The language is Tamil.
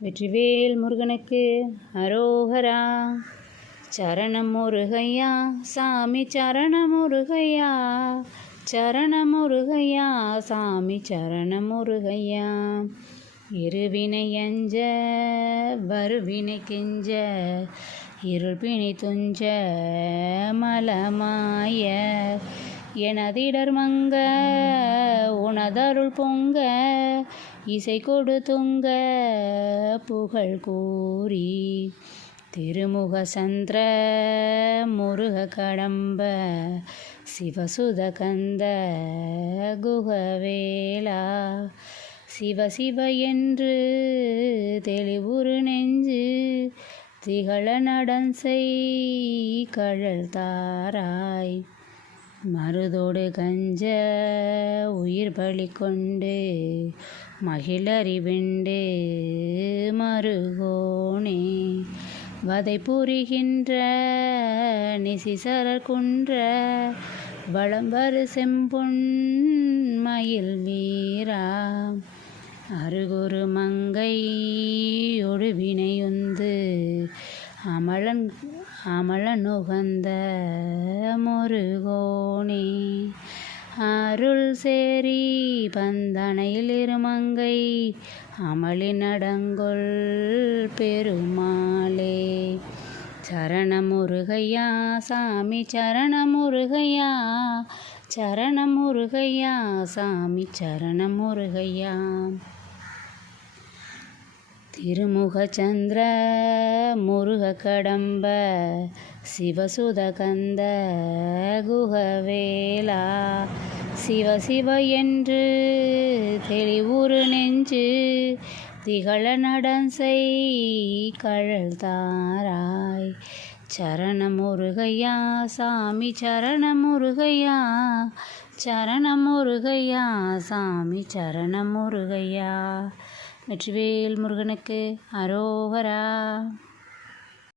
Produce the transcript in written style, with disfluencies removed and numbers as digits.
வெற்றிவேல் முருகனுக்கு அரோகரா. சரணம் முருகையா சாமி சரணம் முருகையா, சரணம் முருகையா சாமி சரணம் முருகையா. இருவினை அஞ்ச வருவினை கெஞ்ச, இருள்பிணி துஞ்ச மலமாய, எனதிடர் மங்க உனதருள் பொங்க, இசை கொடு துங்க புகழ் கூறி. திருமுக சந்திர முருக கடம்ப, சிவசுத கந்த குகவேலா. சிவ சிவ என்று தெளிவுறு நெஞ்சு, திகழ நடன்செய் கழல் தாராய். மருதோடு கஞ்ச உயிர் பலி கொண்டு, மகிழறிவிண்டு மருகோனே. வதை புரிகின்ற நிசிசரர் குன்ற, வளம்பரு செம்பொன் மயில் வீரா. அருகுரு மங்கை ஒடுவினையுந்து, அமலன் உகந்த முருகோனே. அருள் சேரி பந்தனையில் இருமங்கை, அமளின் அடங்கொள் பெருமாளே. சரணம் முருகையா சாமி சரணம் முருகையா, சரணம் முருகையா சாமி சரணம் முருகையா. திருமுக சந்திர முருக கடம்ப, சிவசுத கந்த குகவேலா. சிவ சிவ என்று தெளிவுறு நெஞ்சு, திகழ நடன்செய் கழல் தாராய். சரணம் முருகையா சாமி சரணம் முருகையா, சரணம் முருகையா சாமி சரணம் முருகையா. வெற்றிவேல் முருகனுக்கு அரோகரா.